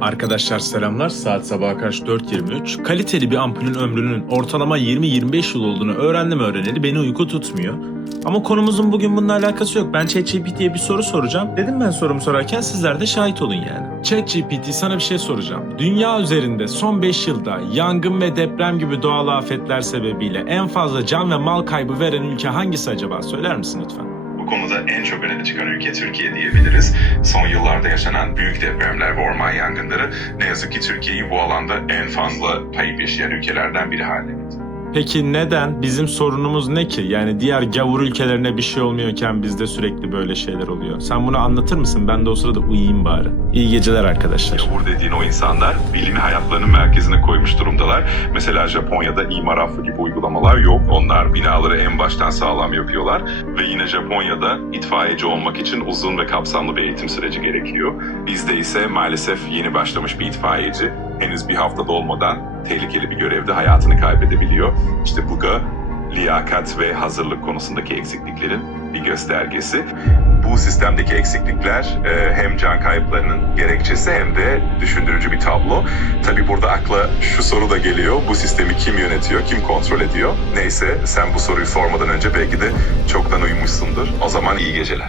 Arkadaşlar selamlar. Saat sabaha karşı 4.23. Kaliteli bir ampulün ömrünün ortalama 20-25 yıl olduğunu öğrendim öğreneli beni uyku tutmuyor. Ama konumuzun bugün bununla alakası yok. Ben ChatGPT'ye bir soru soracağım. Dedim ben sorumu sorarken sizler de şahit olun yani. ChatGPT sana bir şey soracağım. Dünya üzerinde son 5 yılda yangın ve deprem gibi doğal afetler sebebiyle en fazla can ve mal kaybı veren ülke hangisi acaba? Söyler misin lütfen? Konuda en çok öne çıkan ülke Türkiye diyebiliriz. Son yıllarda yaşanan büyük depremler ve orman yangınları ne yazık ki Türkiye'yi bu alanda en fazla kayıp yaşayan ülkelerden biri haline getirdi. Peki neden? Bizim sorunumuz ne ki? Yani diğer gavur ülkelerine bir şey olmuyorken bizde sürekli böyle şeyler oluyor. Sen bunu anlatır mısın? Ben de o sırada uyuyayım bari. İyi geceler arkadaşlar. Yavur dediğin o insanlar bilimi hayatlarının merkezine koymuş durumdalar. Mesela Japonya'da imar affı gibi uygulamalar yok. Onlar binaları en baştan sağlam yapıyorlar. Ve yine Japonya'da itfaiyeci olmak için uzun ve kapsamlı bir eğitim süreci gerekiyor. Bizde ise maalesef yeni başlamış bir itfaiyeci henüz bir haftada olmadan tehlikeli bir görevde hayatını kaybedebiliyor. İşte bu da liyakat ve hazırlık konusundaki eksikliklerin bir göstergesi. Bu sistemdeki eksiklikler e, hem can kayıplarının gerekçesi hem de düşündürücü bir tablo. Tabi burada akla şu soru da geliyor. Bu sistemi kim yönetiyor, kim kontrol ediyor? Neyse sen bu soruyu sormadan önce belki de çoktan uyumuşsundur. O zaman iyi geceler.